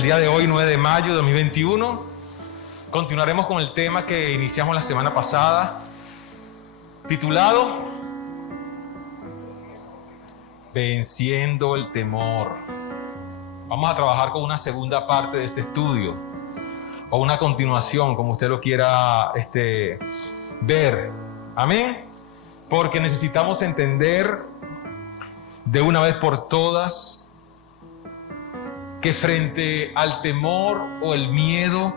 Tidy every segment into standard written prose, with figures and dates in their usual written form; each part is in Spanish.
El día de hoy, 9 de mayo de 2021, continuaremos con el tema que iniciamos la semana pasada, titulado Venciendo el temor. Vamos a trabajar con una segunda parte de este estudio, o una continuación, como usted lo quiera ver. Amén. Porque necesitamos entender de una vez por todas que frente al temor o el miedo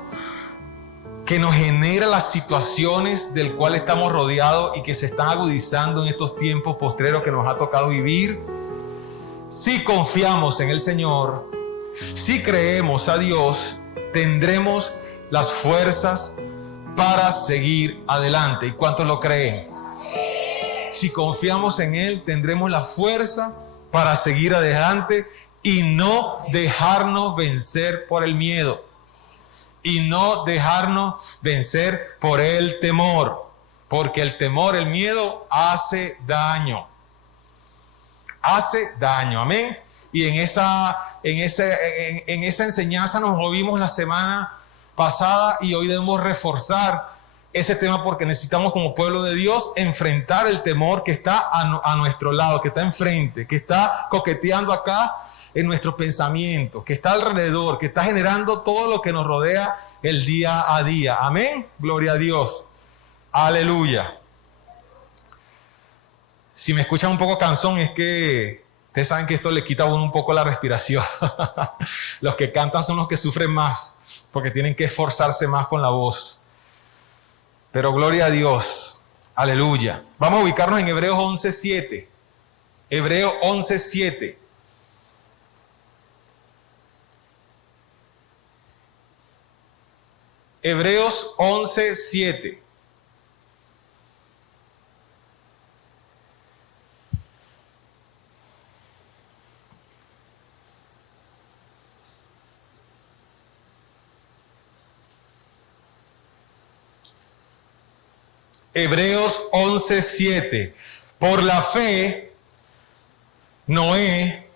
que nos genera las situaciones del cual estamos rodeados y que se están agudizando en estos tiempos postreros que nos ha tocado vivir, si confiamos en el Señor, si creemos a Dios, tendremos las fuerzas para seguir adelante. ¿Y cuántos lo creen? Si confiamos en Él, tendremos la fuerza para seguir adelante y no dejarnos vencer por el miedo. Y no dejarnos vencer por el temor. Porque el temor, el miedo hace daño. Hace daño, amén. Y en esa enseñanza nos movimos la semana pasada y hoy debemos reforzar ese tema porque necesitamos como pueblo de Dios enfrentar el temor que está a nuestro lado, que está enfrente, que está coqueteando acá en nuestros pensamientos, que está alrededor, que está generando todo lo que nos rodea el día a día. Amén. Gloria a Dios. Aleluya. Si me escuchan un poco cansón es que ustedes saben que esto le quita a uno un poco la respiración. Los que cantan son los que sufren más porque tienen que esforzarse más con la voz. Pero gloria a Dios. Aleluya. Vamos a ubicarnos en Hebreos 11:7. Hebreos 11:7. Hebreos 11:7. Hebreos 11:7. Por la fe, Noé,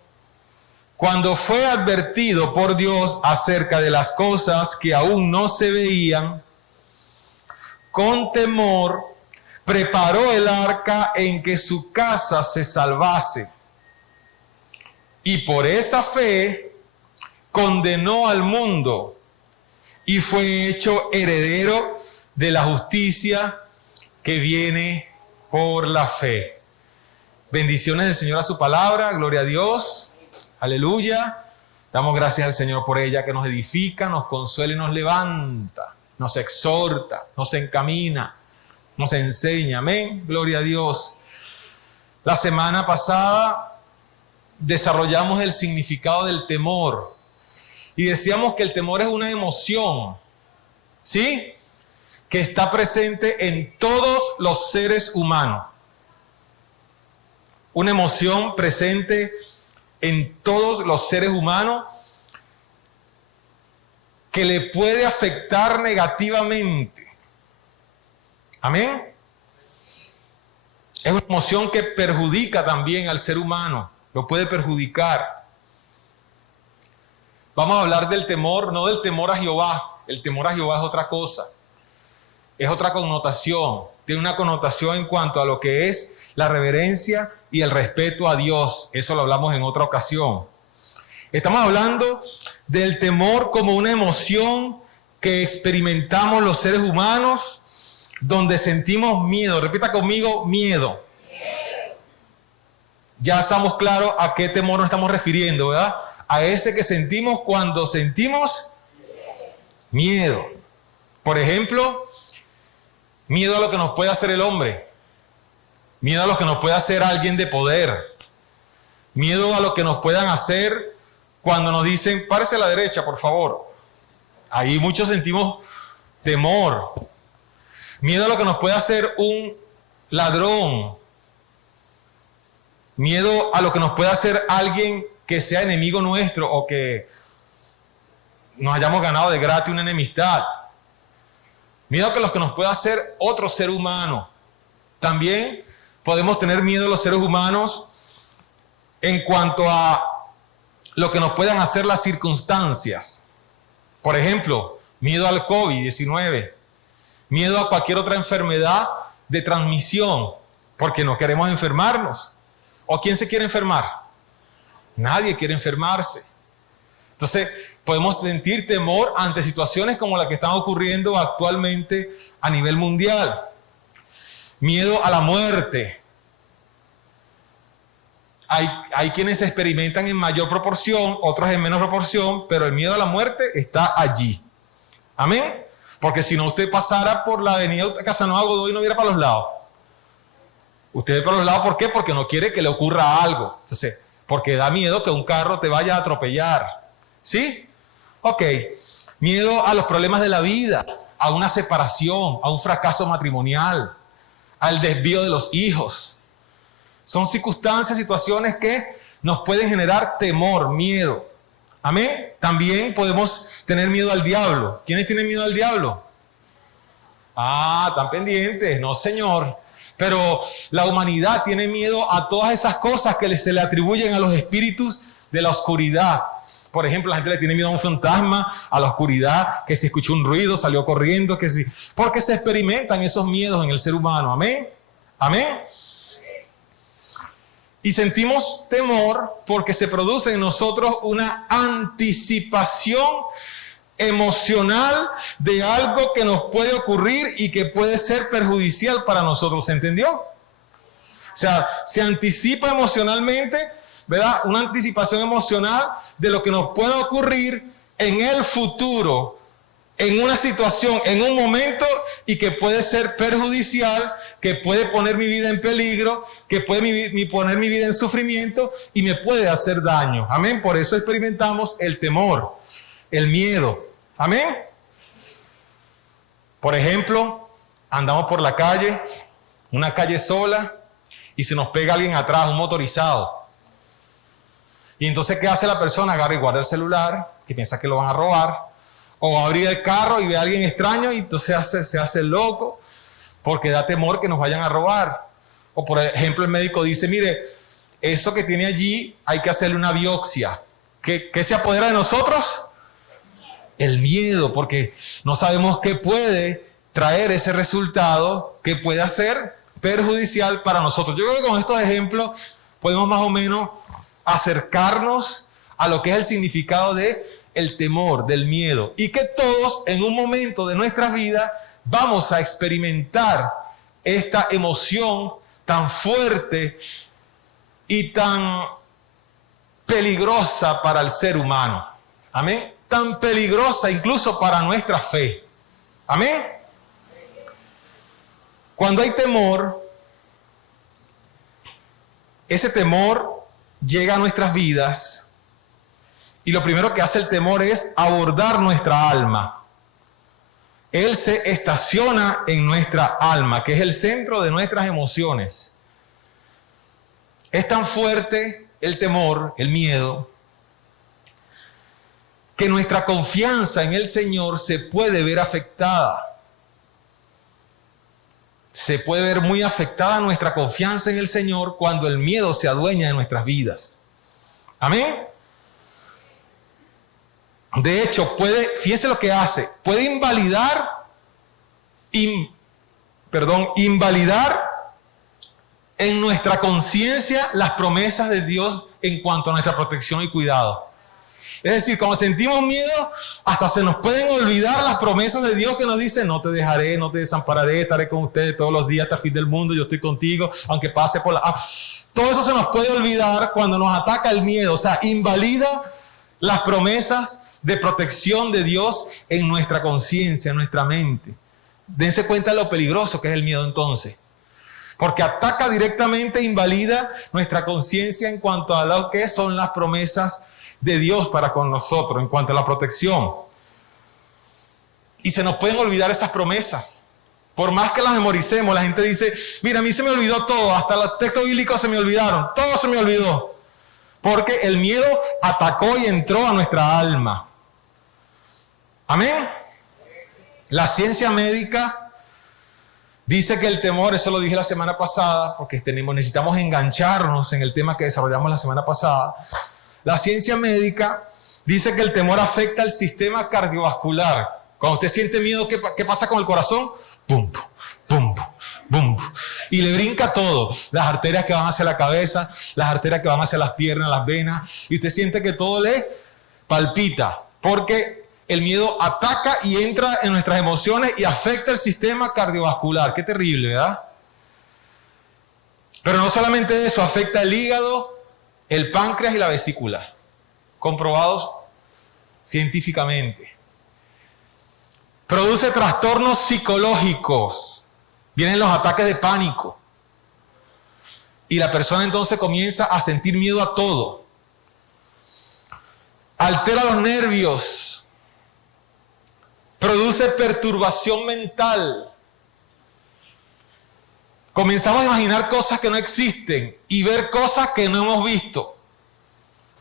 cuando fue advertido por Dios acerca de las cosas que aún no se veían, con temor preparó el arca en que su casa se salvase. Y por esa fe condenó al mundo y fue hecho heredero de la justicia que viene por la fe. Bendiciones del Señor a su palabra, gloria a Dios, aleluya. Damos gracias al Señor por ella que nos edifica, nos consuela y nos levanta, nos exhorta, nos encamina, nos enseña, amén, gloria a Dios. La semana pasada desarrollamos el significado del temor y decíamos que el temor es una emoción, ¿sí?, que está presente en todos los seres humanos. Una emoción presente en todos los seres humanos que le puede afectar negativamente. Amén. Es una emoción que perjudica también al ser humano, lo puede perjudicar. Vamos a hablar del temor, no del temor a Jehová. El temor a Jehová es otra cosa. Es otra connotación, tiene una connotación en cuanto a lo que es la reverencia y el respeto a Dios. Eso lo hablamos en otra ocasión. Estamos hablando del temor como una emoción que experimentamos los seres humanos, donde sentimos miedo. Repita conmigo, miedo. Ya estamos claros a qué temor nos estamos refiriendo, ¿verdad? A ese que sentimos cuando sentimos miedo. Por ejemplo, miedo a lo que nos puede hacer el hombre. Miedo a lo que nos puede hacer alguien de poder. Miedo a lo que nos puedan hacer cuando nos dicen, párese a la derecha, por favor. Ahí muchos sentimos temor. Miedo a lo que nos puede hacer un ladrón. Miedo a lo que nos puede hacer alguien que sea enemigo nuestro o que nos hayamos ganado de gratis una enemistad. Miedo a lo que nos puede hacer otro ser humano. También podemos tener miedo a los seres humanos en cuanto a lo que nos puedan hacer las circunstancias. Por ejemplo, miedo al COVID-19, miedo a cualquier otra enfermedad de transmisión, porque no queremos enfermarnos. ¿O quién se quiere enfermar? Nadie quiere enfermarse. Entonces, podemos sentir temor ante situaciones como las que están ocurriendo actualmente a nivel mundial. Miedo a la muerte. Hay quienes experimentan en mayor proporción, otros en menor proporción, pero el miedo a la muerte está allí. Amén. Porque si no, usted pasara por la avenida Casanova Godoy y no viera para los lados. Usted ve para los lados, ¿por qué? Porque no quiere que le ocurra algo. Entonces, porque da miedo que un carro te vaya a atropellar. ¿Sí? Ok. Miedo a los problemas de la vida, a una separación, a un fracaso matrimonial, al desvío de los hijos. Son circunstancias, situaciones que nos pueden generar temor, miedo. Amén. También podemos tener miedo al diablo. ¿Quiénes tienen miedo al diablo? Están pendientes. No, señor. Pero la humanidad tiene miedo a todas esas cosas que se le atribuyen a los espíritus de la oscuridad. Por ejemplo, la gente le tiene miedo a un fantasma, a la oscuridad, que si escuchó un ruido, salió corriendo, porque se experimentan esos miedos en el ser humano. Amén. Amén. Y sentimos temor porque se produce en nosotros una anticipación emocional de algo que nos puede ocurrir y que puede ser perjudicial para nosotros. ¿Se entendió? O sea, se anticipa emocionalmente, ¿verdad? Una anticipación emocional de lo que nos puede ocurrir en el futuro, en una situación, en un momento, y que puede ser perjudicial, que puede poner mi vida en peligro, que puede poner mi vida en sufrimiento y me puede hacer daño. Amén. Por eso experimentamos el temor, el miedo. Amén. Por ejemplo, andamos por la calle, una calle sola, y se nos pega alguien atrás, un motorizado. Y entonces, ¿qué hace la persona? Agarra y guarda el celular, que piensa que lo van a robar, o abrir el carro y ve a alguien extraño y entonces se hace loco, porque da temor que nos vayan a robar. O por ejemplo, el médico dice, mire, eso que tiene allí hay que hacerle una biopsia. ¿Qué se apodera de nosotros? El miedo, porque no sabemos qué puede traer ese resultado que pueda ser perjudicial para nosotros. Yo creo que con estos ejemplos podemos más o menos acercarnos a lo que es el significado de el temor, del miedo, y que todos en un momento de nuestras vidas vamos a experimentar esta emoción tan fuerte y tan peligrosa para el ser humano. Amén. Tan peligrosa incluso para nuestra fe. Amén. Cuando hay temor, ese temor llega a nuestras vidas y lo primero que hace el temor es abordar nuestra alma. Él se estaciona en nuestra alma, que es el centro de nuestras emociones. Es tan fuerte el temor, el miedo, que nuestra confianza en el Señor se puede ver afectada. Se puede ver muy afectada nuestra confianza en el Señor cuando el miedo se adueña de nuestras vidas. Amén. De hecho, fíjense lo que hace, puede invalidar en nuestra conciencia las promesas de Dios en cuanto a nuestra protección y cuidado. Es decir, cuando sentimos miedo, hasta se nos pueden olvidar las promesas de Dios que nos dicen, no te dejaré, no te desampararé, estaré con ustedes todos los días hasta el fin del mundo, yo estoy contigo, aunque pase por la... Todo eso se nos puede olvidar cuando nos ataca el miedo, o sea, invalida las promesas de protección de Dios en nuestra conciencia, en nuestra mente. Dense cuenta de lo peligroso que es el miedo entonces. Porque ataca directamente, invalida nuestra conciencia en cuanto a lo que son las promesas de Dios para con nosotros, en cuanto a la protección. Y se nos pueden olvidar esas promesas. Por más que las memoricemos, la gente dice, mira, a mí se me olvidó todo, hasta los textos bíblicos se me olvidaron, todo se me olvidó. Porque el miedo atacó y entró a nuestra alma. Amén. La ciencia médica dice que el temor, eso lo dije la semana pasada, porque necesitamos engancharnos en el tema que desarrollamos la semana pasada. La ciencia médica Dice que el temor afecta al sistema cardiovascular. Cuando usted siente miedo, ¿qué pasa con el corazón? Pum, pum, pum. Y le brinca todo. Las arterias que van hacia la cabeza, las arterias que van hacia las piernas, las venas. Y usted siente que todo le palpita. Porque el miedo ataca y entra en nuestras emociones y afecta el sistema cardiovascular. Qué terrible, ¿verdad? Pero no solamente eso, afecta el hígado, el páncreas y la vesícula. Comprobados científicamente. Produce trastornos psicológicos. Vienen los ataques de pánico. Y la persona entonces comienza a sentir miedo a todo. Altera los nervios. Produce perturbación mental. Comenzamos a imaginar cosas que no existen y ver cosas que no hemos visto.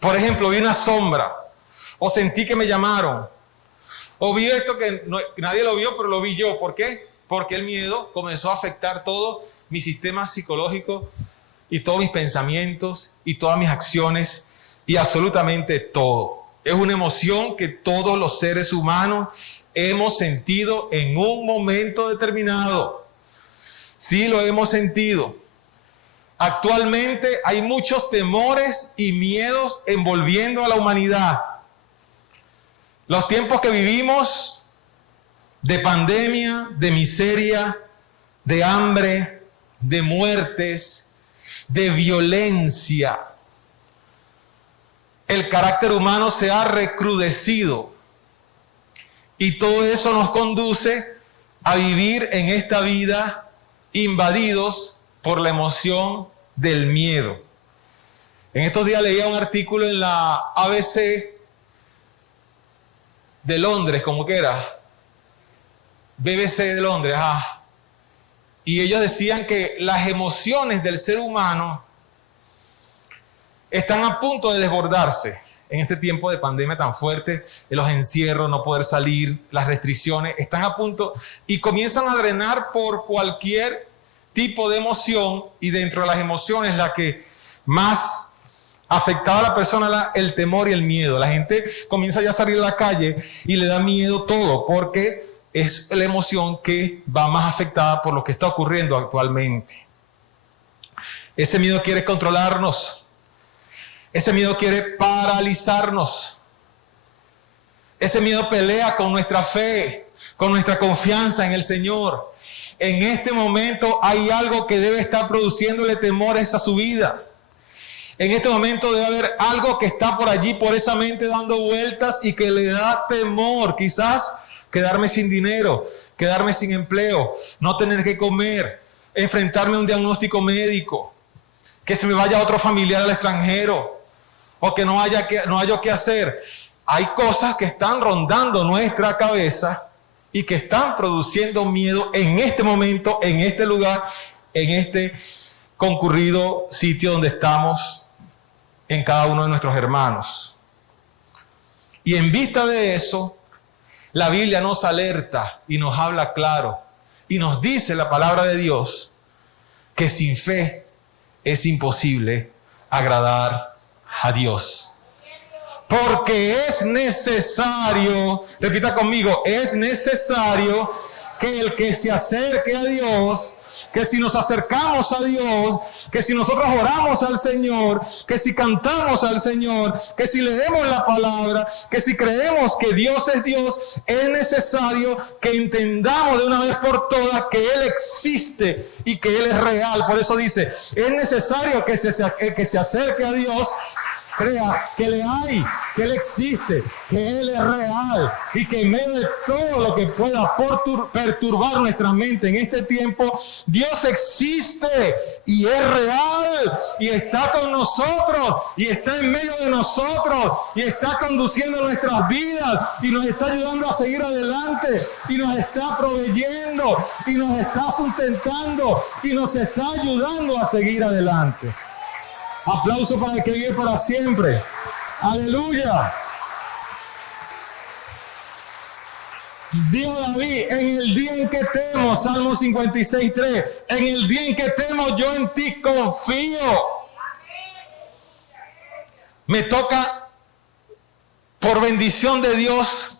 Por ejemplo, vi una sombra, o sentí que me llamaron, o vi esto que nadie lo vio, pero lo vi yo. ¿Por qué? Porque el miedo comenzó a afectar todo mi sistema psicológico y todos mis pensamientos y todas mis acciones y absolutamente todo. Es una emoción que todos los seres humanos hemos sentido en un momento determinado. Sí, lo hemos sentido. Actualmente hay muchos temores y miedos envolviendo a la humanidad. Los tiempos que vivimos de pandemia, de miseria, de hambre, de muertes, de violencia. El carácter humano se ha recrudecido y todo eso nos conduce a vivir en esta vida invadidos por la emoción del miedo. En estos días leía un artículo en la ABC de Londres, como que era, BBC de Londres, y ellos decían que las emociones del ser humano están a punto de desbordarse en este tiempo de pandemia tan fuerte, los encierros, no poder salir, las restricciones, están a punto y comienzan a drenar por cualquier tipo de emoción, y dentro de las emociones la que más afectaba a la persona el temor y el miedo. La gente comienza ya a salir a la calle y le da miedo todo, porque es la emoción que va más afectada por lo que está ocurriendo actualmente. Ese miedo quiere controlarnos. Ese miedo quiere paralizarnos. Ese miedo pelea con nuestra fe, con nuestra confianza en el Señor. En este momento hay algo que debe estar produciéndole temores a su vida. En este momento debe haber algo que está por allí, por esa mente dando vueltas y que le da temor. Quizás quedarme sin dinero, quedarme sin empleo, no tener que comer, enfrentarme a un diagnóstico médico, que se me vaya otro familiar al extranjero, o que no haya qué hacer. Hay cosas que están rondando nuestra cabeza y que están produciendo miedo en este momento, en este lugar, en este concurrido sitio donde estamos, en cada uno de nuestros hermanos. Y en vista de eso, la Biblia nos alerta y nos habla claro y nos dice la palabra de Dios que sin fe es imposible agradar a Dios. Porque es necesario, repita conmigo, es necesario que el que se acerque a Dios, que si nos acercamos a Dios, que si nosotros oramos al Señor, que si cantamos al Señor, que si leemos la palabra, que si creemos que Dios es Dios, es necesario que entendamos de una vez por todas que Él existe y que Él es real. Por eso dice, es necesario que se acerque a Dios, crea que le hay, que Él existe, que Él es real y que en medio de todo lo que pueda perturbar nuestra mente en este tiempo, Dios existe y es real y está con nosotros y está en medio de nosotros y está conduciendo nuestras vidas y nos está ayudando a seguir adelante y nos está proveyendo y nos está sustentando y nos está ayudando a seguir adelante. Aplauso para el que vive para siempre. Aleluya. Dijo David, en el día en que temo, Salmo 56:3, en el día en que temo yo en ti confío. Me toca por bendición de Dios,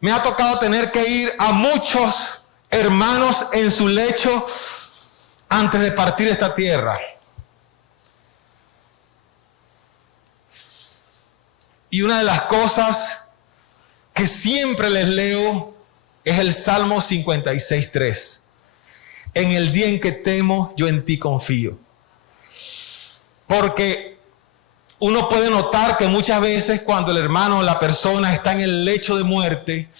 me ha tocado tener que ir a muchos hermanos en su lecho antes de partir esta tierra. Y una de las cosas que siempre les leo es el Salmo 56:3. En el día en que temo, yo en ti confío. Porque uno puede notar que muchas veces cuando el hermano o la persona está en el lecho de muerte,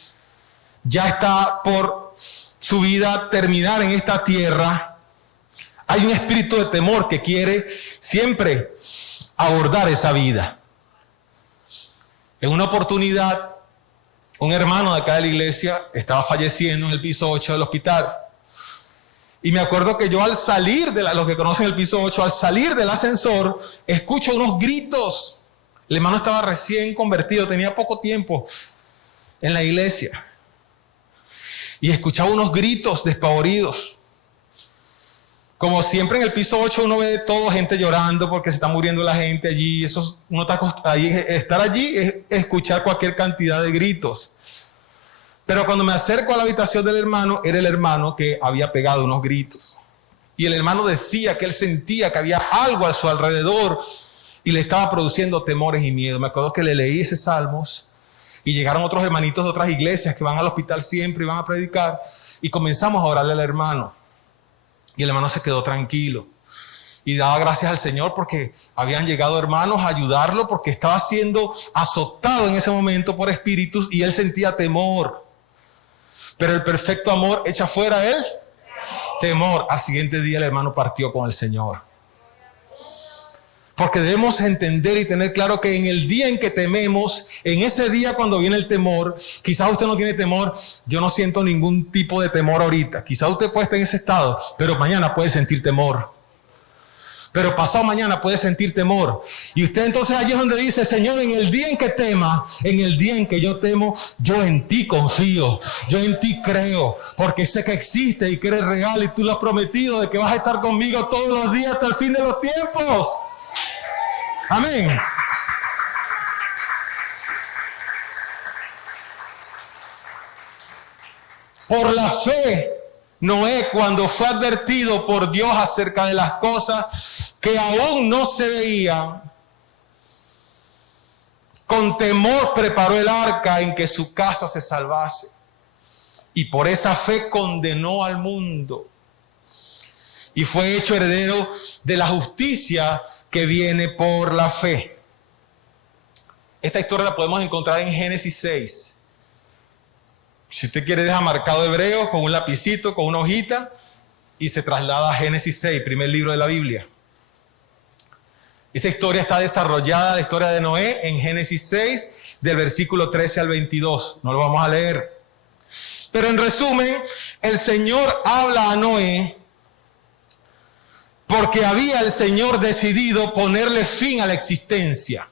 ya está por su vida terminar en esta tierra, hay un espíritu de temor que quiere siempre abordar esa vida. En una oportunidad, un hermano de acá de la iglesia estaba falleciendo en el piso 8 del hospital. Y me acuerdo que yo al salir los que conocen el piso 8, al salir del ascensor, escucho unos gritos. El hermano estaba recién convertido, tenía poco tiempo en la iglesia. Y escuchaba unos gritos despavoridos. Como siempre en el piso 8 uno ve de todo, gente llorando porque se está muriendo la gente allí. Estar allí es escuchar cualquier cantidad de gritos. Pero cuando me acerco a la habitación del hermano, era el hermano que había pegado unos gritos. Y el hermano decía que él sentía que había algo a su alrededor y le estaba produciendo temores y miedo. Me acuerdo que le leí ese Salmos y llegaron otros hermanitos de otras iglesias que van al hospital siempre y van a predicar. Y comenzamos a orarle al hermano. Y el hermano se quedó tranquilo. Y daba gracias al Señor porque habían llegado hermanos a ayudarlo porque estaba siendo azotado en ese momento por espíritus y él sentía temor. Pero el perfecto amor echa fuera el temor. Al siguiente día el hermano partió con el Señor. Porque debemos entender y tener claro que en el día en que tememos, en ese día cuando viene el temor, quizás usted no tiene temor, yo no siento ningún tipo de temor ahorita. Quizás usted puede estar en ese estado, pero mañana puede sentir temor. Pero pasado mañana puede sentir temor. Y usted entonces allí es donde dice, Señor, en el día en que tema, en el día en que yo temo, yo en ti confío, yo en ti creo, porque sé que existe y que eres real y tú lo has prometido de que vas a estar conmigo todos los días hasta el fin de los tiempos. Amén. Por la fe, Noé, cuando fue advertido por Dios acerca de las cosas que aún no se veían, con temor preparó el arca en que su casa se salvase. Y por esa fe condenó al mundo. Y fue hecho heredero de la justicia que viene por la fe. Esta historia la podemos encontrar en Génesis 6. Si usted quiere, deja marcado Hebreos con un lapicito, con una hojita, y se traslada a Génesis 6, primer libro de la Biblia. Esa historia está desarrollada, la historia de Noé, en Génesis 6, del versículo 13 al 22. No lo vamos a leer. Pero en resumen, el Señor habla a Noé porque había el Señor decidido ponerle fin a la existencia.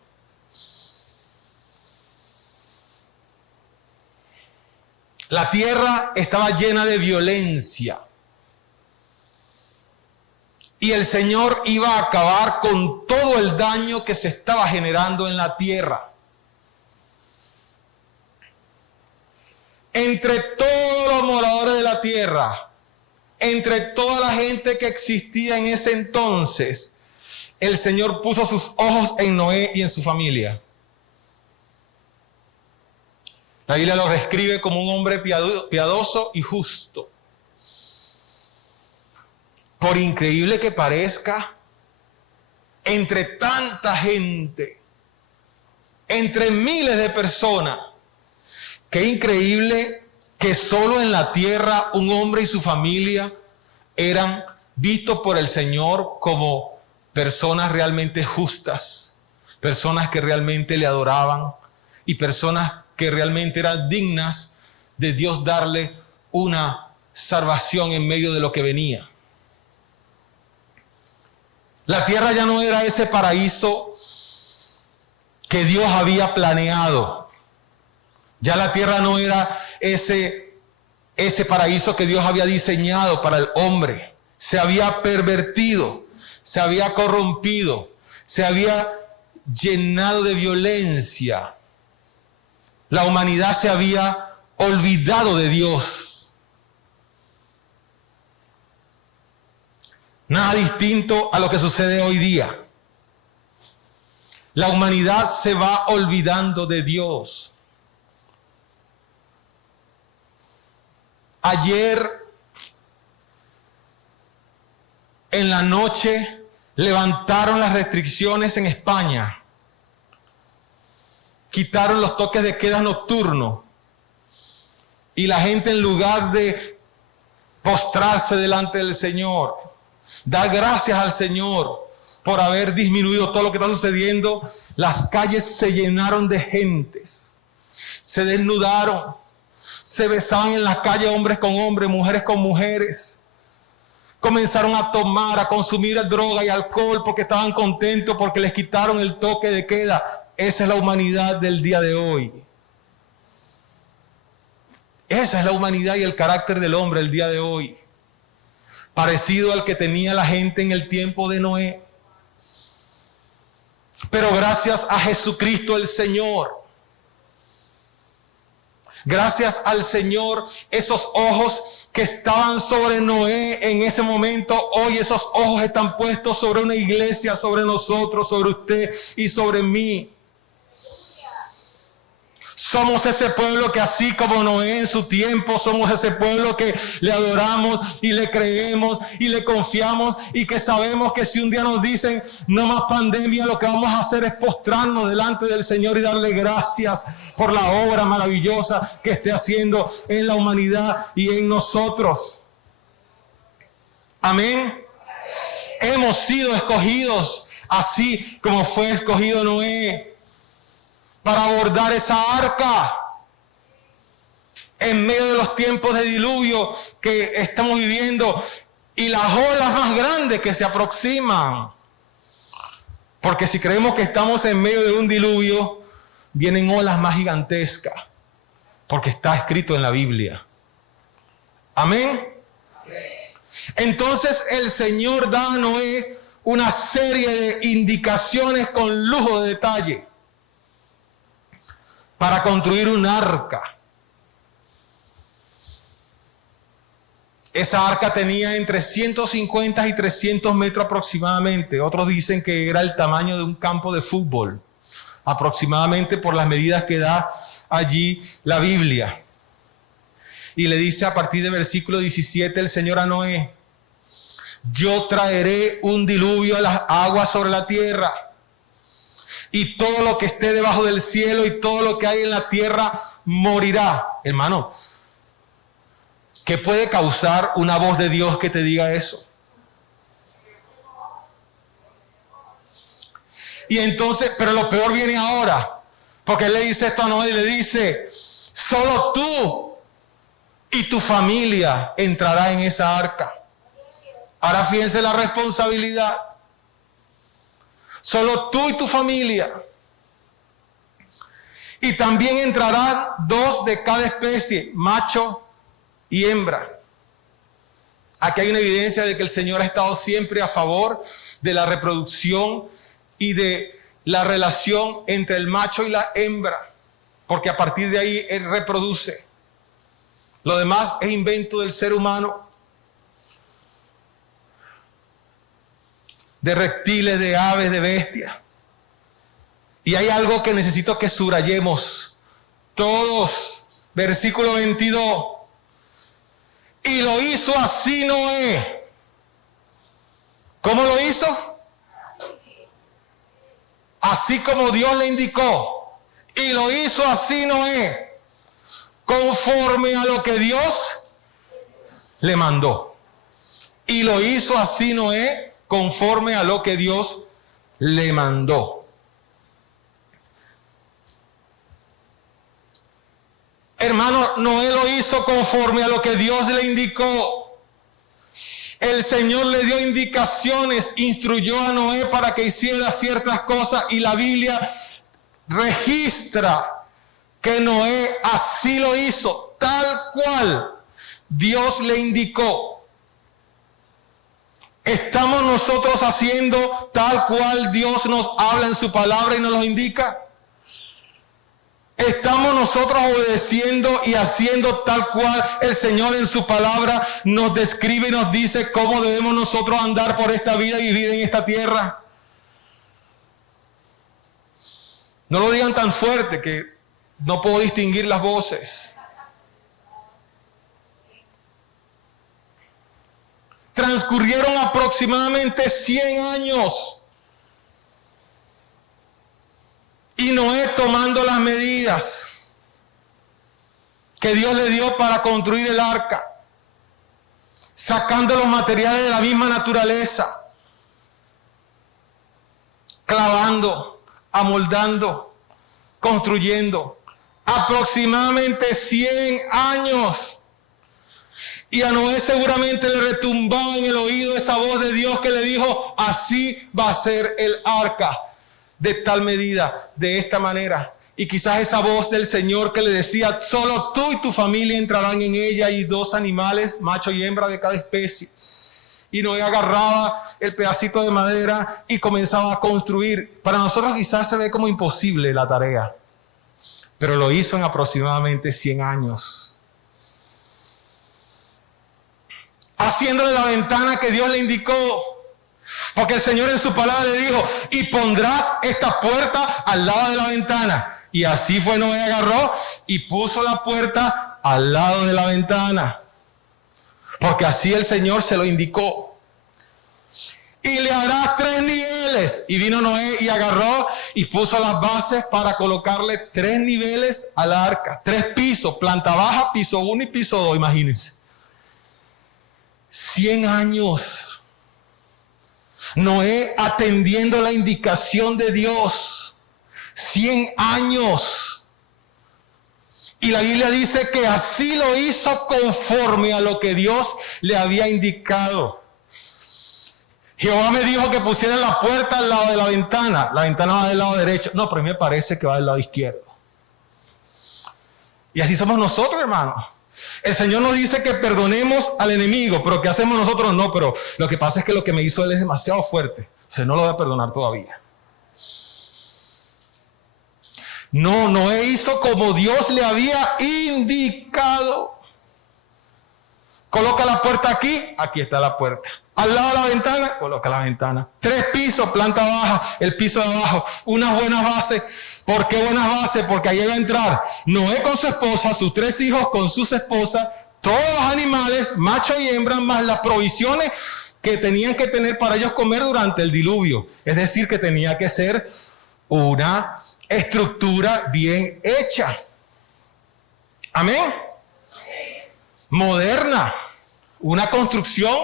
La tierra estaba llena de violencia. Y el Señor iba a acabar con todo el daño que se estaba generando en la tierra. Entre todos los moradores de la tierra, entre toda la gente que existía en ese entonces, el Señor puso sus ojos en Noé y en su familia. La Biblia lo describe como un hombre piadoso y justo. Por increíble que parezca, entre tanta gente, entre miles de personas, qué increíble que solo en la tierra un hombre y su familia eran vistos por el Señor como personas realmente justas, personas que realmente le adoraban y personas que realmente eran dignas de Dios darle una salvación en medio de lo que venía. La tierra ya no era ese paraíso que Dios había planeado. Ya la tierra no era ese paraíso que Dios había diseñado para el hombre. Se había pervertido, se había corrompido, se había llenado de violencia. La humanidad se había olvidado de Dios. Nada distinto a lo que sucede hoy día. La humanidad se va olvidando de Dios. Ayer en la noche levantaron las restricciones en España. Quitaron los toques de queda nocturnos. Y la gente, en lugar de postrarse delante del Señor, dar gracias al Señor por haber disminuido todo lo que está sucediendo, las calles se llenaron de gentes. Se desnudaron. Se besaban en las calles hombres con hombres, mujeres con mujeres. Comenzaron a tomar, a consumir droga y alcohol porque estaban contentos, porque les quitaron el toque de queda. Esa es la humanidad del día de hoy. Esa es la humanidad y el carácter del hombre el día de hoy. Parecido al que tenía la gente en el tiempo de Noé. Pero gracias a Jesucristo el Señor. Gracias al Señor, esos ojos que estaban sobre Noé en ese momento, hoy esos ojos están puestos sobre una iglesia, sobre nosotros, sobre usted y sobre mí. Somos ese pueblo que, así como Noé en su tiempo, somos ese pueblo que le adoramos y le creemos y le confiamos, y que sabemos que si un día nos dicen no más pandemia, lo que vamos a hacer es postrarnos delante del Señor y darle gracias por la obra maravillosa que esté haciendo en la humanidad y en nosotros. Amén. Hemos sido escogidos así como fue escogido Noé, para abordar esa arca en medio de los tiempos de diluvio que estamos viviendo y las olas más grandes que se aproximan. Porque si creemos que estamos en medio de un diluvio, vienen olas más gigantescas, porque está escrito en la Biblia. Amén. Entonces el Señor da a Noé una serie de indicaciones con lujo de detalle para construir un arca. Esa arca tenía entre 150 y 300 metros aproximadamente. Otros dicen que era el tamaño de un campo de fútbol, aproximadamente, por las medidas que da allí la Biblia. Y le dice a partir del versículo 17 el Señor a Noé: yo traeré un diluvio de las aguas sobre la tierra, y todo lo que esté debajo del cielo y todo lo que hay en la tierra morirá. Hermano, ¿qué puede causar una voz de Dios que te diga eso? Y entonces, pero lo peor viene ahora, porque él le dice esto a Noé y le dice: solo tú y tu familia entrará en esa arca. Ahora fíjense la responsabilidad. Solo tú y tu familia. Y también entrarán 2 de cada especie, macho y hembra. Aquí hay una evidencia de que el Señor ha estado siempre a favor de la reproducción y de la relación entre el macho y la hembra, porque a partir de ahí Él reproduce. Lo demás es invento del ser humano, de reptiles, de aves, de bestias. Y hay algo que necesito que subrayemos todos. Versículo 22. Y lo hizo así Noé. ¿Cómo lo hizo? Así como Dios le indicó. Y lo hizo así Noé, conforme a lo que Dios le mandó. Y lo hizo así Noé, conforme a lo que Dios le mandó. Hermano, Noé lo hizo conforme a lo que Dios le indicó. El Señor le dio indicaciones, instruyó a Noé para que hiciera ciertas cosas, y la Biblia registra que Noé así lo hizo, tal cual Dios le indicó. ¿Estamos nosotros haciendo tal cual Dios nos habla en su palabra y nos lo indica? ¿Estamos nosotros obedeciendo y haciendo tal cual el Señor en su palabra nos describe y nos dice cómo debemos nosotros andar por esta vida y vivir en esta tierra? No lo digan tan fuerte que no puedo distinguir las voces. Transcurrieron aproximadamente 100 años. Y Noé, tomando las medidas que Dios le dio para construir el arca, sacando los materiales de la misma naturaleza, clavando, amoldando, construyendo, aproximadamente 100 años. Y a Noé seguramente le retumbaba en el oído esa voz de Dios que le dijo: así va a ser el arca, de tal medida, de esta manera. Y quizás esa voz del Señor que le decía: solo tú y tu familia entrarán en ella, y 2 animales, macho y hembra de cada especie. Y Noé agarraba el pedacito de madera y comenzaba a construir. Para nosotros quizás se ve como imposible la tarea, pero lo hizo en aproximadamente 100 años. Haciéndole la ventana que Dios le indicó. Porque el Señor en su palabra le dijo: y pondrás esta puerta al lado de la ventana. Y así fue. Noé agarró y puso la puerta al lado de la ventana. Porque así el Señor se lo indicó. Y le harás 3 niveles. Y vino Noé y agarró y puso las bases para colocarle 3 niveles al arca. 3 pisos, planta baja, piso 1 y piso 2, imagínense. 100 años. Noé atendiendo la indicación de Dios. 100 años. Y la Biblia dice que así lo hizo conforme a lo que Dios le había indicado. Jehová me dijo que pusiera la puerta al lado de la ventana. La ventana va del lado derecho. No, pero a mí me parece que va del lado izquierdo. Y así somos nosotros, hermanos. El Señor nos dice que perdonemos al enemigo, pero ¿qué hacemos nosotros? No, pero lo que pasa es que lo que me hizo él es demasiado fuerte. O sea, no lo voy a perdonar todavía. No, Noé hizo como Dios le había indicado. Coloca la puerta aquí, aquí está la puerta. Al lado de la ventana, coloca la ventana. 3 pisos, planta baja, el piso de abajo. Unas buenas bases. ¿Por qué buenas bases? Porque ahí va a entrar Noé con su esposa, sus 3 hijos con sus esposas, todos los animales, macho y hembra, más las provisiones que tenían que tener para ellos comer durante el diluvio. Es decir, que tenía que ser una estructura bien hecha. Amén. Moderna. Una construcción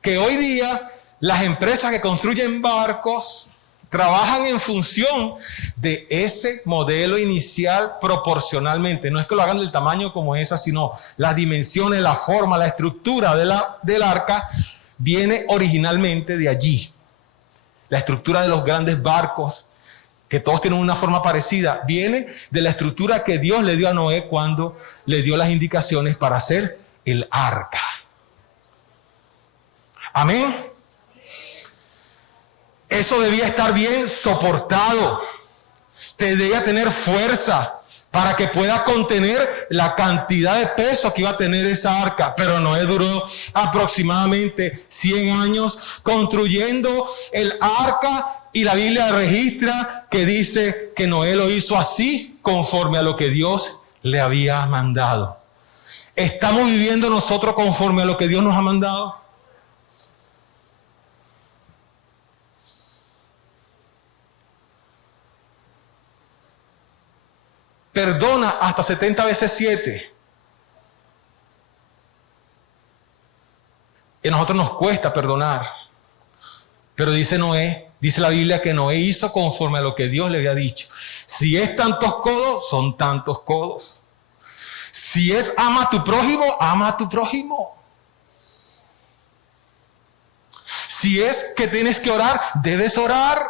que hoy día las empresas que construyen barcos trabajan en función de ese modelo inicial proporcionalmente. No es que lo hagan del tamaño como esa, sino las dimensiones, la forma, la estructura del arca viene originalmente de allí. La estructura de los grandes barcos, que todos tienen una forma parecida, viene de la estructura que Dios le dio a Noé cuando le dio las indicaciones para hacer el arca. Amén. Eso debía estar bien soportado. Debía tener fuerza para que pueda contener la cantidad de peso que iba a tener esa arca. Pero Noé duró aproximadamente 100 años construyendo el arca, y la Biblia registra que dice que Noé lo hizo así conforme a lo que Dios le había mandado. ¿Estamos viviendo nosotros conforme a lo que Dios nos ha mandado? Perdona hasta 70 veces 7. Y a nosotros nos cuesta perdonar. Pero dice la Biblia que Noé hizo conforme a lo que Dios le había dicho. Si es tantos codos, son tantos codos. Si es ama a tu prójimo, ama a tu prójimo. Si es que tienes que orar, debes orar.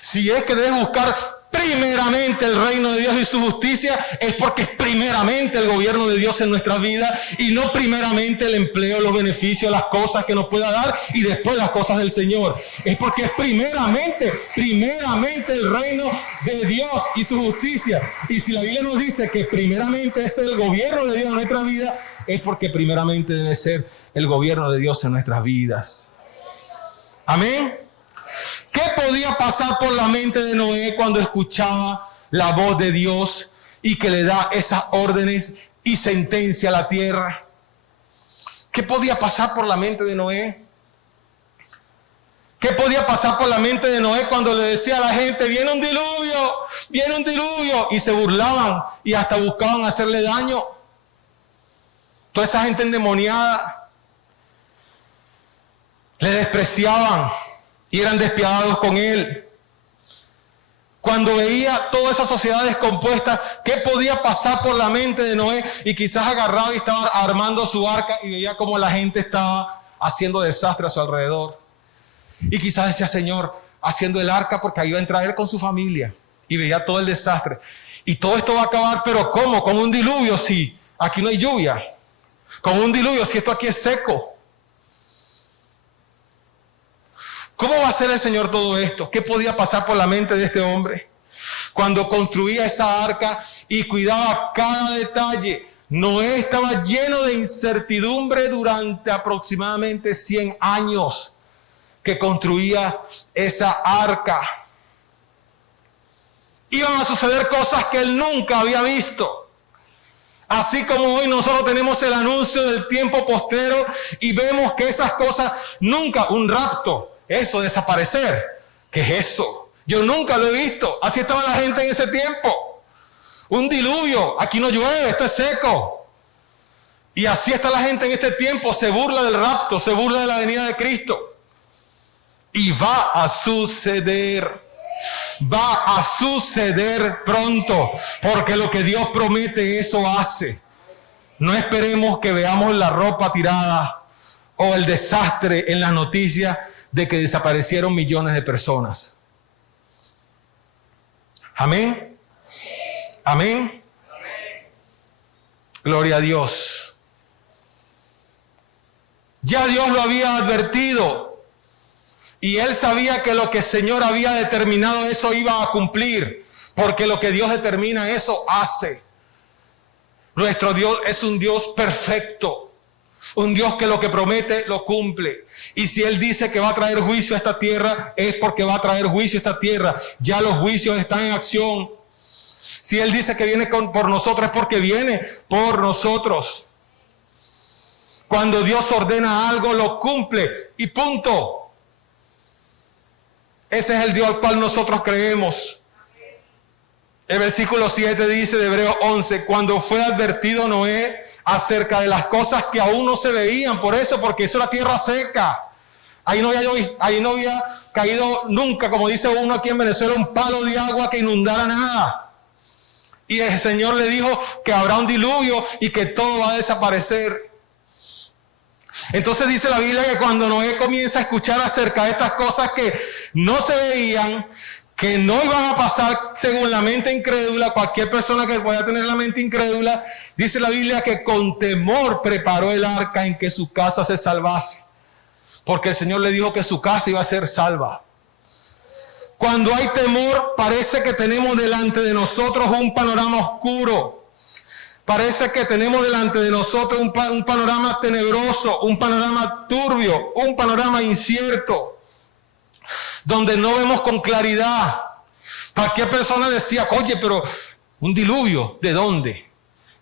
Si es que debes buscar primeramente el reino de Dios y su justicia, es porque es primeramente el gobierno de Dios en nuestras vidas y no primeramente el empleo, los beneficios, las cosas que nos pueda dar y después las cosas del Señor. Es porque es primeramente el reino de Dios y su justicia. Y si la Biblia nos dice que primeramente es el gobierno de Dios en nuestra vida, es porque primeramente debe ser el gobierno de Dios en nuestras vidas. Amén. ¿Qué podía pasar por la mente de Noé cuando escuchaba la voz de Dios y que le da esas órdenes y sentencia a la tierra? ¿Qué podía pasar por la mente de Noé? ¿Qué podía pasar por la mente de Noé cuando le decía a la gente, viene un diluvio, y se burlaban y hasta buscaban hacerle daño? Toda esa gente endemoniada le despreciaban y eran despiadados con él. Cuando veía toda esa sociedad descompuesta, ¿qué podía pasar por la mente de Noé? Y quizás agarraba y estaba armando su arca y veía cómo la gente estaba haciendo desastre a su alrededor. Y quizás decía, Señor, haciendo el arca porque ahí va a entrar él con su familia. Y veía todo el desastre. Y todo esto va a acabar, pero ¿cómo? Con un diluvio, si aquí no hay lluvia. Con un diluvio, si esto aquí es seco. ¿Cómo va a hacer el Señor todo esto? ¿Qué podía pasar por la mente de este hombre? Cuando construía esa arca y cuidaba cada detalle, Noé estaba lleno de incertidumbre durante aproximadamente 100 años que construía esa arca. Iban a suceder cosas que él nunca había visto. Así como hoy nosotros tenemos el anuncio del tiempo postero y vemos que esas cosas nunca, un rapto, eso, desaparecer, ¿qué es eso? Yo nunca lo he visto. Así estaba la gente en ese tiempo. Un diluvio, aquí no llueve, esto es seco. Y así está la gente en este tiempo, se burla del rapto, se burla de la venida de Cristo. Y va a suceder pronto, porque lo que Dios promete, eso hace. No esperemos que veamos la ropa tirada o el desastre en las noticias de que desaparecieron millones de personas. Amén. Amén. Gloria a Dios. Ya Dios lo había advertido y él sabía que lo que el Señor había determinado, eso iba a cumplir, porque lo que Dios determina, eso hace. Nuestro Dios es un Dios perfecto, un Dios que lo que promete lo cumple. Y si Él dice que va a traer juicio a esta tierra, es porque va a traer juicio a esta tierra. Ya los juicios están en acción. Si Él dice que viene por nosotros, es porque viene por nosotros. Cuando Dios ordena algo, lo cumple y punto. Ese es el Dios al cual nosotros creemos. El versículo 7 dice de Hebreos 11, cuando fue advertido Noé acerca de las cosas que aún no se veían, por eso, porque eso era tierra seca. Ahí no había caído nunca, como dice uno aquí en Venezuela, un palo de agua que inundara nada. Y el Señor le dijo que habrá un diluvio y que todo va a desaparecer. Entonces dice la Biblia que cuando Noé comienza a escuchar acerca de estas cosas que no se veían, que no iban a pasar según la mente incrédula, cualquier persona que pueda tener la mente incrédula, dice la Biblia que con temor preparó el arca en que su casa se salvase. Porque el Señor le dijo que su casa iba a ser salva. Cuando hay temor, parece que tenemos delante de nosotros un panorama oscuro. Parece que tenemos delante de nosotros un panorama tenebroso, un panorama turbio, un panorama incierto, donde no vemos con claridad. Cualquier persona decía, oye, pero un diluvio, ¿de dónde?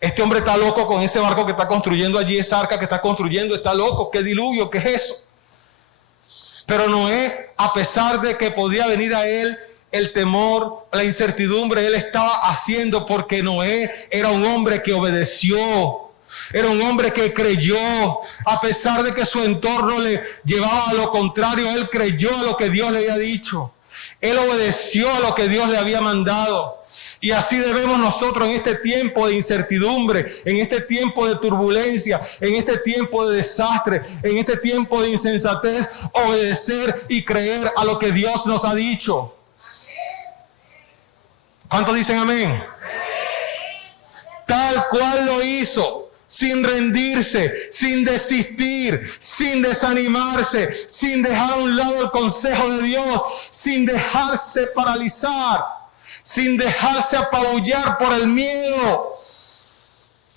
Este hombre está loco con ese barco que está construyendo allí, esa arca que está construyendo, está loco, ¿qué diluvio? ¿Qué es eso? Pero Noé, a pesar de que podía venir a él el temor, la incertidumbre, él estaba haciendo, porque Noé era un hombre que obedeció, era un hombre que creyó, a pesar de que su entorno le llevaba a lo contrario, él creyó a lo que Dios le había dicho, él obedeció a lo que Dios le había mandado. Y así debemos nosotros en este tiempo de incertidumbre, en este tiempo de turbulencia, en este tiempo de desastre, en este tiempo de insensatez, obedecer y creer a lo que Dios nos ha dicho. ¿Cuántos dicen amén? Tal cual lo hizo, sin rendirse, sin desistir, sin desanimarse, sin dejar a un lado el consejo de Dios, sin dejarse paralizar, sin dejarse apabullar por el miedo,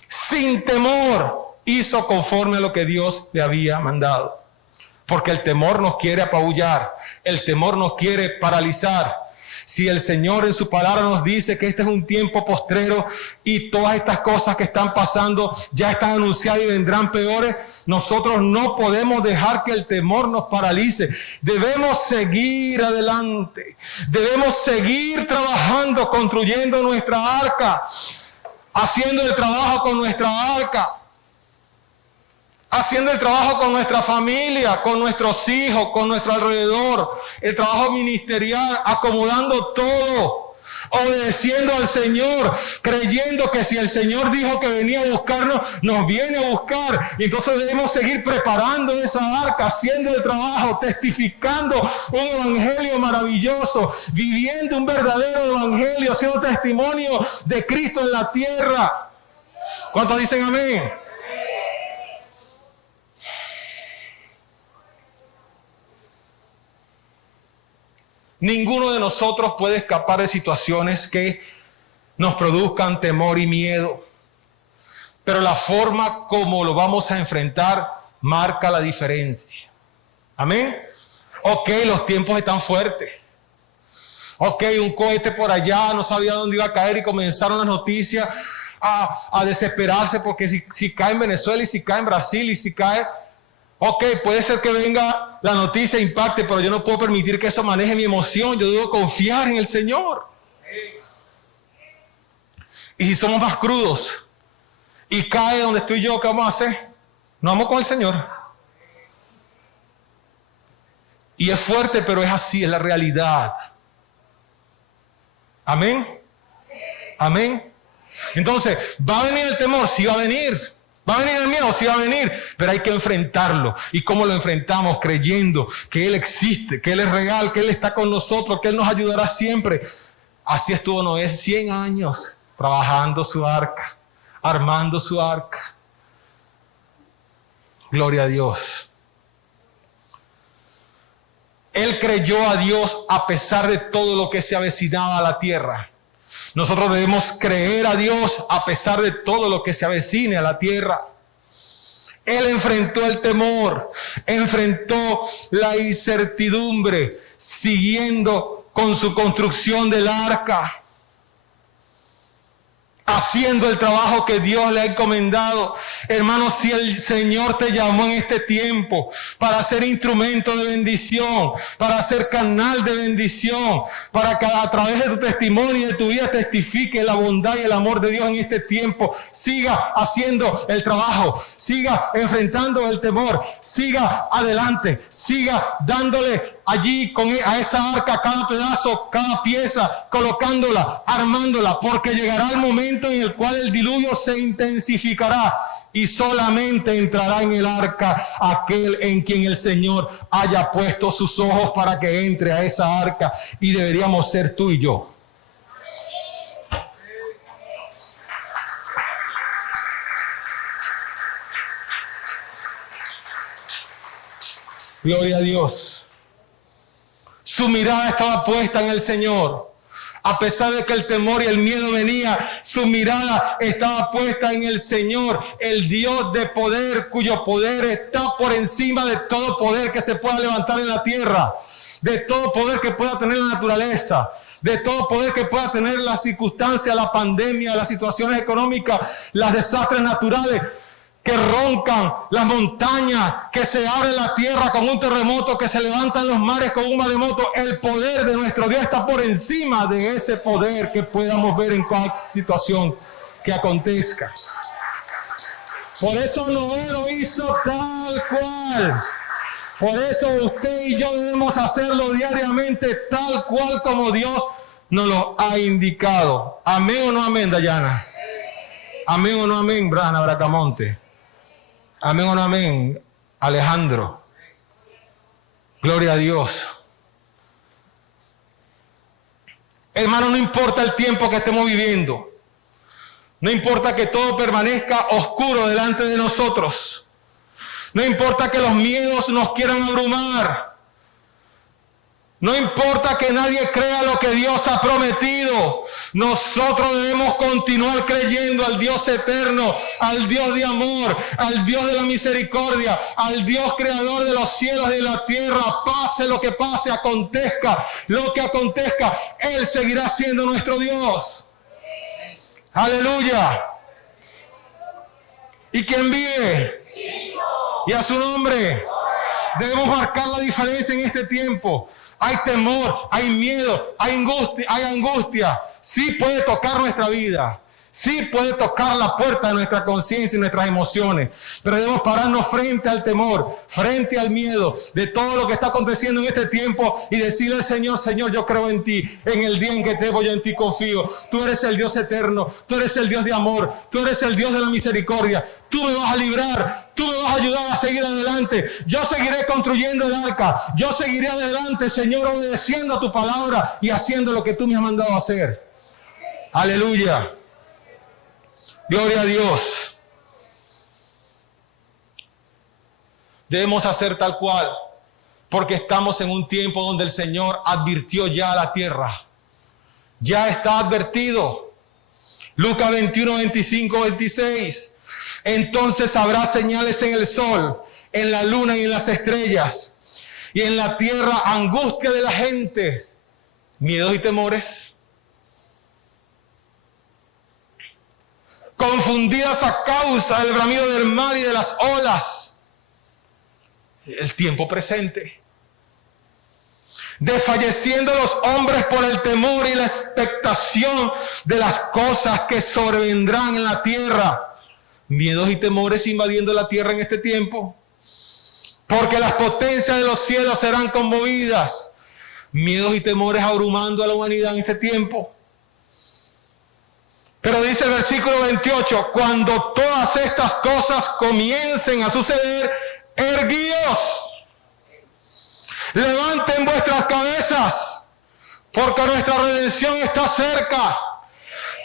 sin temor, hizo conforme a lo que Dios le había mandado. Porque el temor nos quiere apabullar, el temor nos quiere paralizar. Si el Señor en su palabra nos dice que este es un tiempo postrero y todas estas cosas que están pasando ya están anunciadas y vendrán peores, nosotros no podemos dejar que el temor nos paralice. Debemos seguir adelante. Debemos seguir trabajando, construyendo nuestra arca, haciendo el trabajo con nuestra arca, haciendo el trabajo con nuestra familia, con nuestros hijos, con nuestro alrededor, el trabajo ministerial, acomodando todo, obedeciendo al Señor, creyendo que si el Señor dijo que venía a buscarnos, nos viene a buscar. Y entonces debemos seguir preparando esa arca, haciendo el trabajo, testificando un evangelio maravilloso, viviendo un verdadero evangelio, haciendo testimonio de Cristo en la tierra. ¿Cuántos dicen amén? Ninguno de nosotros puede escapar de situaciones que nos produzcan temor y miedo. Pero la forma como lo vamos a enfrentar marca la diferencia. ¿Amén? Ok, los tiempos están fuertes. Ok, un cohete por allá, no sabía dónde iba a caer y comenzaron las noticias a desesperarse porque si cae en Venezuela y si cae en Brasil y si cae... Ok, puede ser que venga la noticia, impacte, pero yo no puedo permitir que eso maneje mi emoción. Yo debo confiar en el Señor. Y si somos más crudos y cae donde estoy yo, ¿qué vamos a hacer? Nos vamos con el Señor. Y es fuerte, pero es así, es la realidad. Amén. Amén. Entonces, ¿va a venir el temor? Sí va a venir. ¿Va a venir el miedo? Sí va a venir, pero hay que enfrentarlo. ¿Y cómo lo enfrentamos? Creyendo que Él existe, que Él es real, que Él está con nosotros, que Él nos ayudará siempre. Así estuvo Noé 100 años trabajando su arca, armando su arca. Gloria a Dios. Él creyó a Dios a pesar de todo lo que se avecinaba a la tierra. Nosotros debemos creer a Dios a pesar de todo lo que se avecine a la tierra. Él enfrentó el temor, enfrentó la incertidumbre, siguiendo con su construcción del arca, haciendo el trabajo que Dios le ha encomendado. Hermanos, si el Señor te llamó en este tiempo para ser instrumento de bendición, para ser canal de bendición, para que a través de tu testimonio y de tu vida testifique la bondad y el amor de Dios en este tiempo, siga haciendo el trabajo, siga enfrentando el temor, siga adelante, siga dándole allí a esa arca cada pedazo, cada pieza, colocándola, armándola, porque llegará el momento en el cual el diluvio se intensificará y solamente entrará en el arca aquel en quien el Señor haya puesto sus ojos para que entre a esa arca, y deberíamos ser tú y yo. Gloria a Dios. Su mirada estaba puesta en el Señor. A pesar de que el temor y el miedo venía, su mirada estaba puesta en el Señor, el Dios de poder, cuyo poder está por encima de todo poder que se pueda levantar en la tierra, de todo poder que pueda tener la naturaleza, de todo poder que pueda tener las circunstancias, la pandemia, las situaciones económicas, los desastres naturales que roncan, las montañas, que se abre la tierra con un terremoto, que se levantan los mares con un maremoto. El poder de nuestro Dios está por encima de ese poder que podamos ver en cualquier situación que acontezca. Por eso Noé lo hizo tal cual. Por eso usted y yo debemos hacerlo diariamente tal cual como Dios nos lo ha indicado. ¿Amén o no amén, Dayana? ¿Amén o no amén, Brana Bracamonte? ¿Amén o no amén, Alejandro? Gloria a Dios. Hermano, no importa el tiempo que estemos viviendo. No importa que todo permanezca oscuro delante de nosotros. No importa que los miedos nos quieran abrumar. No importa que nadie crea lo que Dios ha prometido. Nosotros debemos continuar creyendo al Dios eterno, al Dios de amor, al Dios de la misericordia, al Dios creador de los cielos y de la tierra. Pase lo que pase, acontezca lo que acontezca, Él seguirá siendo nuestro Dios. Aleluya. ¿Y quién vive? Y a su nombre. Debemos marcar la diferencia en este tiempo. Hay temor, hay miedo, hay angustia. Sí puede tocar nuestra vida. Sí puede tocar la puerta de nuestra conciencia y nuestras emociones. Pero debemos pararnos frente al temor, frente al miedo de todo lo que está aconteciendo en este tiempo y decirle al Señor: Señor, yo creo en ti. En el día en que te voy, yo en ti confío. Tú eres el Dios eterno. Tú eres el Dios de amor. Tú eres el Dios de la misericordia. Tú me vas a librar. Tú me vas a ayudar a seguir adelante. Yo seguiré construyendo el arca. Yo seguiré adelante, Señor, obedeciendo a tu palabra y haciendo lo que tú me has mandado a hacer. Aleluya. Gloria a Dios. Debemos hacer tal cual, porque estamos en un tiempo donde el Señor advirtió ya a la tierra. Ya está advertido. Lucas 21, 25, 26. Entonces habrá señales en el sol, en la luna y en las estrellas, y en la tierra angustia de la gente, miedos y temores, confundidas a causa del bramido del mar y de las olas. El tiempo presente. Desfalleciendo los hombres por el temor y la expectación de las cosas que sobrevendrán en la tierra. Miedos y temores invadiendo la tierra en este tiempo. Porque las potencias de los cielos serán conmovidas. Miedos y temores abrumando a la humanidad en este tiempo. Pero dice el versículo 28, cuando todas estas cosas comiencen a suceder, erguíos, levanten vuestras cabezas, porque nuestra redención está cerca.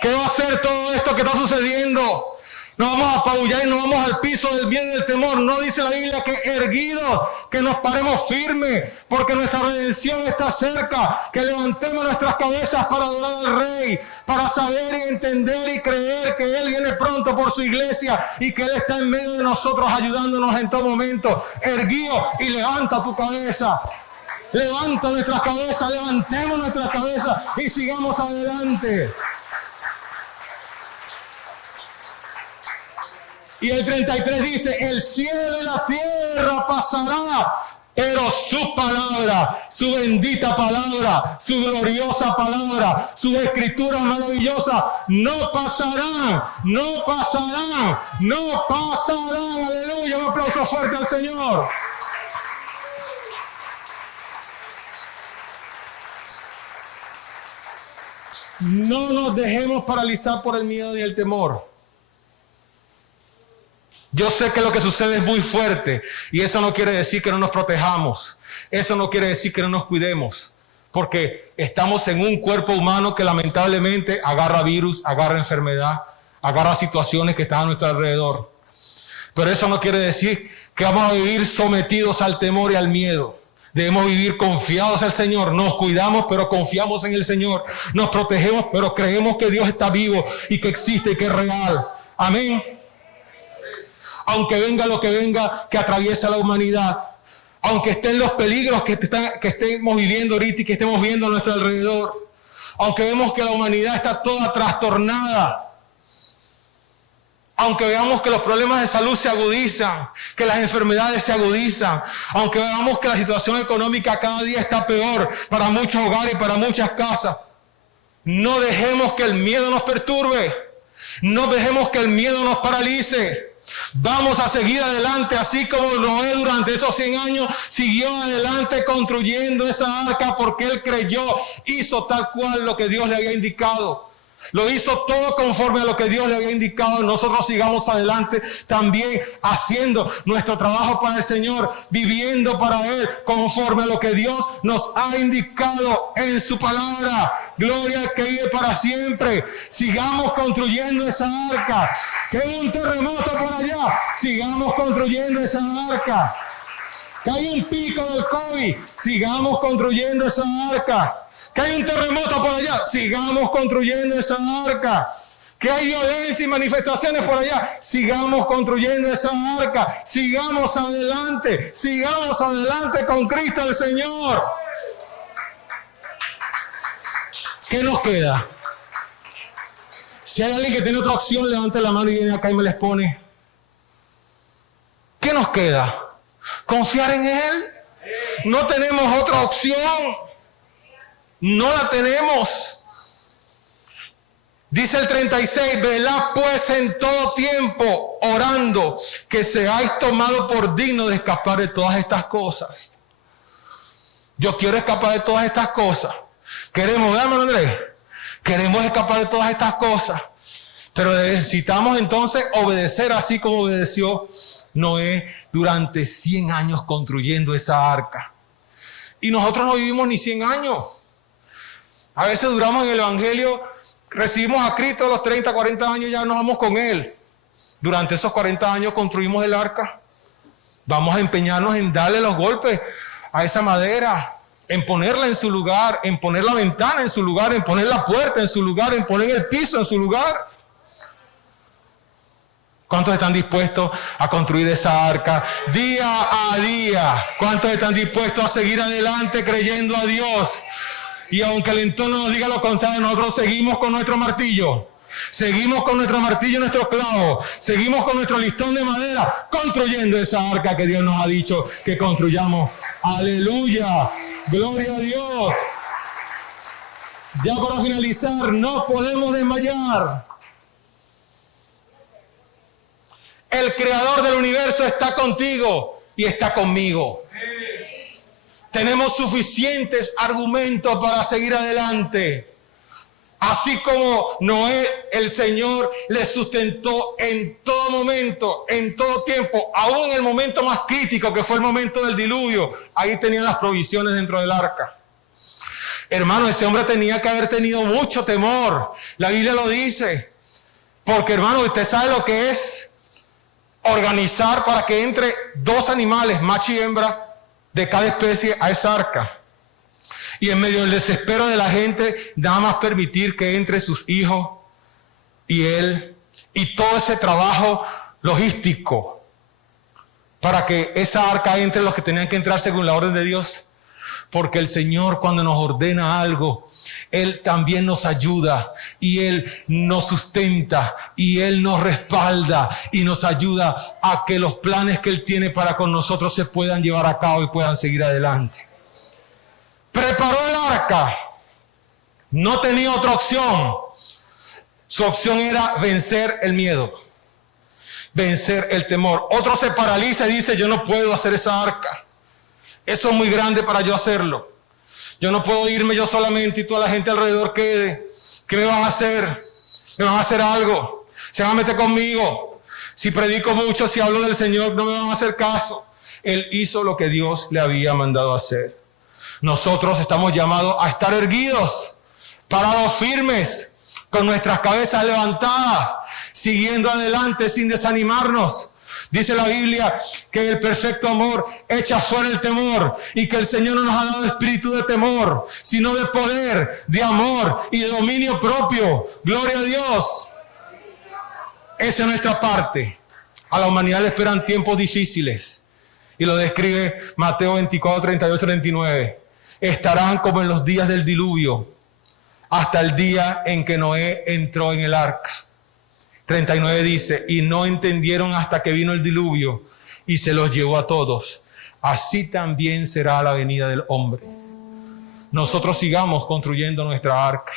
¿Qué va a hacer todo esto que está sucediendo? No vamos a apabullar y no vamos al piso del miedo y del temor. No dice la Biblia que erguidos, que nos paremos firmes, porque nuestra redención está cerca. Que levantemos nuestras cabezas para adorar al Rey, para saber y entender y creer que Él viene pronto por su iglesia y que Él está en medio de nosotros ayudándonos en todo momento. Erguido y levanta tu cabeza. Levanta nuestras cabezas, levantemos nuestras cabezas y sigamos adelante. Y el 33 dice, el cielo y la tierra pasará, pero su palabra, su bendita palabra, su gloriosa palabra, su escritura maravillosa, no pasarán, no pasarán, no pasarán. Aleluya, un aplauso fuerte al Señor. No nos dejemos paralizar por el miedo y el temor. Yo sé que lo que sucede es muy fuerte y eso no quiere decir que no nos protejamos. Eso no quiere decir que no nos cuidemos. Porque estamos en un cuerpo humano que lamentablemente agarra virus, agarra enfermedad, agarra situaciones que están a nuestro alrededor. Pero eso no quiere decir que vamos a vivir sometidos al temor y al miedo. Debemos vivir confiados en el Señor. Nos cuidamos, pero confiamos en el Señor. Nos protegemos, pero creemos que Dios está vivo y que existe y que es real. Amén. Aunque venga lo que venga, que atraviesa la humanidad, aunque estén los peligros que estemos viviendo ahorita y que estemos viendo a nuestro alrededor, aunque vemos que la humanidad está toda trastornada, aunque veamos que los problemas de salud se agudizan, que las enfermedades se agudizan, aunque veamos que la situación económica cada día está peor para muchos hogares y para muchas casas, no dejemos que el miedo nos perturbe, no dejemos que el miedo nos paralice. Vamos a seguir adelante, así como Noé durante esos 100 años siguió adelante construyendo esa arca porque él creyó, hizo tal cual lo que Dios le había indicado. Lo hizo todo conforme a lo que Dios le había indicado. Nosotros sigamos adelante también haciendo nuestro trabajo para el Señor, viviendo para Él conforme a lo que Dios nos ha indicado en su palabra. Gloria al que vive para siempre. Sigamos construyendo esa arca. Que hay un terremoto por allá. Sigamos construyendo esa arca. Que hay un pico del COVID. Sigamos construyendo esa arca. Que hay un terremoto por allá. Sigamos construyendo esa arca. Que hay violencia y manifestaciones por allá. Sigamos construyendo esa arca. Sigamos adelante. Sigamos adelante con Cristo el Señor. ¿Qué nos queda? Si hay alguien que tiene otra opción, levante la mano y viene acá y me la expone. ¿Qué nos queda? ¿Confiar en Él? No tenemos otra opción. No la tenemos. Dice el 36, velad pues en todo tiempo, orando, que seáis tomados por dignos de escapar de todas estas cosas. Yo quiero escapar de todas estas cosas. Queremos, ¿verdad, hermano Andrés? Queremos escapar de todas estas cosas. Pero necesitamos entonces obedecer así como obedeció Noé durante 100 años construyendo esa arca. Y nosotros no vivimos ni 100 años. A veces duramos en el Evangelio. Recibimos a Cristo a los 30, 40 años, ya nos vamos con Él. Durante esos 40 años construimos el arca. Vamos a empeñarnos en darle los golpes a esa madera, en ponerla en su lugar, en poner la ventana en su lugar, en poner la puerta en su lugar, en poner el piso en su lugar. ¿Cuántos están dispuestos a construir esa arca día a día? ¿Cuántos están dispuestos a seguir adelante creyendo a Dios? Y aunque el entorno nos diga lo contrario, nosotros seguimos con nuestro martillo. Seguimos con nuestro martillo y nuestro clavo. Seguimos con nuestro listón de madera, construyendo esa arca que Dios nos ha dicho que construyamos. ¡Aleluya! ¡Gloria a Dios! Ya para finalizar, no podemos desmayar. El creador del universo está contigo y está conmigo. Tenemos suficientes argumentos para seguir adelante. Así como Noé, el Señor le sustentó en todo momento, en todo tiempo, aún en el momento más crítico que fue el momento del diluvio. Ahí tenían las provisiones dentro del arca. Hermano, ese hombre tenía que haber tenido mucho temor. La Biblia lo dice. Porque, hermano, usted sabe lo que es organizar para que entre 2 animales, macho y hembra, de cada especie a esa arca. Y en medio del desespero de la gente, nada más permitir que entre sus hijos y él, y todo ese trabajo logístico para que esa arca entre los que tenían que entrar según la orden de Dios. Porque el Señor, cuando nos ordena algo, Él también nos ayuda y Él nos sustenta y Él nos respalda y nos ayuda a que los planes que Él tiene para con nosotros se puedan llevar a cabo y puedan seguir adelante. Preparó el arca. No tenía otra opción. Su opción era vencer el miedo, vencer el temor. Otro se paraliza y dice, yo no puedo hacer esa arca. Eso es muy grande para yo hacerlo. Yo no puedo irme yo solamente y toda la gente alrededor quede. ¿Qué me van a hacer? ¿Me van a hacer algo? ¿Se van a meter conmigo? Si predico mucho, si hablo del Señor, no me van a hacer caso. Él hizo lo que Dios le había mandado hacer. Nosotros estamos llamados a estar erguidos, parados firmes, con nuestras cabezas levantadas, siguiendo adelante sin desanimarnos. Dice la Biblia que el perfecto amor echa fuera el temor y que el Señor no nos ha dado espíritu de temor, sino de poder, de amor y de dominio propio. Gloria a Dios. Esa es nuestra parte. A la humanidad le esperan tiempos difíciles. Y lo describe Mateo 24, 38, 39. Estarán como en los días del diluvio, hasta el día en que Noé entró en el arca. 39 dice, y no entendieron hasta que vino el diluvio y se los llevó a todos. Así también será la venida del hombre. Nosotros sigamos construyendo nuestra arca.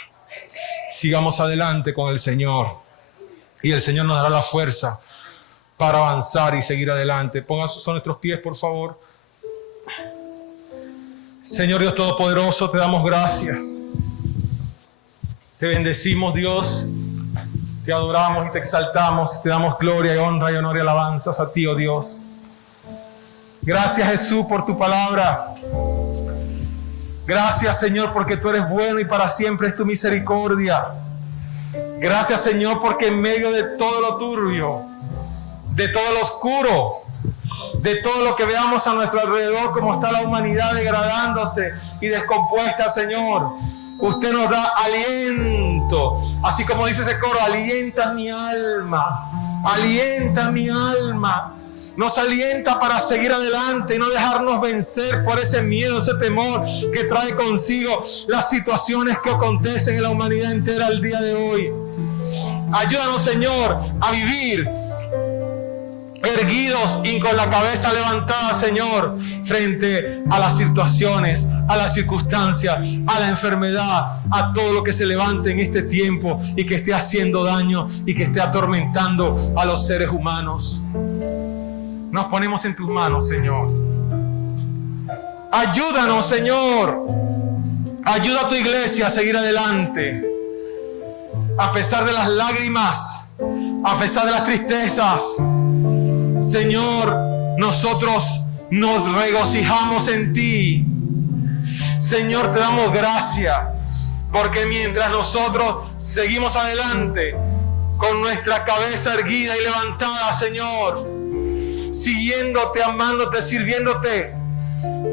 Sigamos adelante con el Señor. Y el Señor nos dará la fuerza para avanzar y seguir adelante. Pongan sobre nuestros pies, por favor. Señor Dios Todopoderoso, te damos gracias. Te bendecimos, Dios. Te adoramos y te exaltamos, te damos gloria y honra y honor y alabanzas a ti, oh Dios. Gracias, Jesús, por tu palabra. Gracias, Señor, porque tú eres bueno y para siempre es tu misericordia. Gracias, Señor, porque en medio de todo lo turbio, de todo lo oscuro, de todo lo que veamos a nuestro alrededor, como está la humanidad degradándose y descompuesta, Señor, usted nos da aliento. Así como dice ese coro, alienta mi alma, alienta mi alma. Nos alienta para seguir adelante y no dejarnos vencer por ese miedo, ese temor que trae consigo las situaciones que acontecen en la humanidad entera el día de hoy. Ayúdanos, Señor, a vivir erguidos y con la cabeza levantada, Señor, frente a las situaciones, a las circunstancias, a la enfermedad, a todo lo que se levante en este tiempo y que esté haciendo daño y que esté atormentando a los seres humanos. Nos ponemos en tus manos, Señor. Ayúdanos, Señor. Ayuda a tu iglesia a seguir adelante. A pesar de las lágrimas, a pesar de las tristezas, Señor, nosotros nos regocijamos en ti. Señor, te damos gracias, porque mientras nosotros seguimos adelante con nuestra cabeza erguida y levantada, Señor, siguiéndote, amándote, sirviéndote,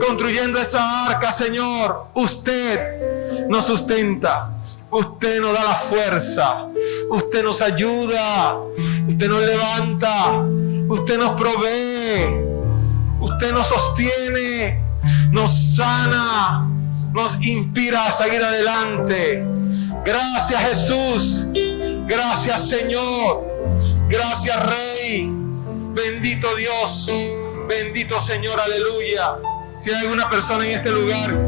construyendo esa arca, Señor, usted nos sustenta, usted nos da la fuerza, usted nos ayuda, usted nos levanta, usted nos provee, usted nos sostiene, nos sana, nos inspira a seguir adelante. Gracias, Jesús. Gracias, Señor. Gracias, Rey. Bendito Dios. Bendito Señor. Aleluya. Si hay alguna persona en este lugar